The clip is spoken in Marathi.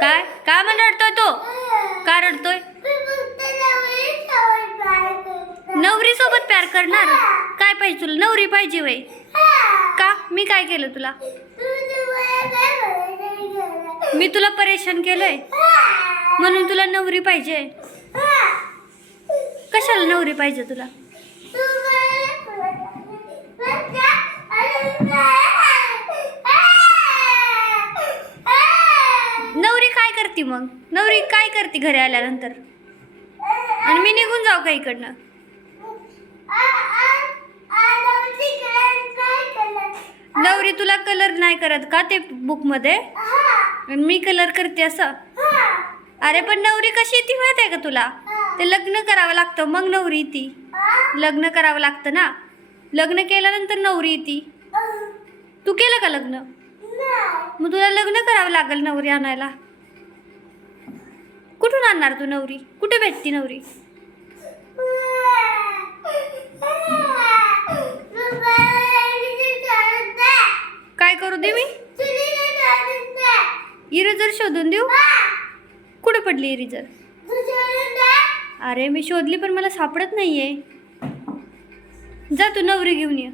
काय काय म्हणून रडतोय तो? का रडतोय? नवरी सोबत प्यार करणार? काय पाहिजे तुला? नवरी पाहिजे वय? का मी काय केलं तुला? मी तुला परेशान केलंय म्हणून तुला नवरी पाहिजे? कशाला नवरी पाहिजे तुला? नवरी काय करते मग? नवरी काय करते घरी आल्यानंतर? आणि मी निघून जाऊ का इकडनं? नवरी तुला कलर नाही करत का ते बुक मध्ये? मी कलर करते असं? अरे पण नवरी कशी ती माहित आहे का तुला? ते लग्न करावं लागतं मग नवरी ती. लग्न करावं लागतं ना. लग्न केल्यानंतर नवरी ती. तू केलं का लग्न? मग तुला लग्न करावं लागेल नवरी आणायला. कुठून आणणार तू नवरी? कुठे भेटती नवरी? काय करू दे मी? इरेजर शोधून देऊ? कुठे पडली इरेजर? अरे मी शोधली पण मला सापडत नाहीये. जा तू नवरी घेऊन ये.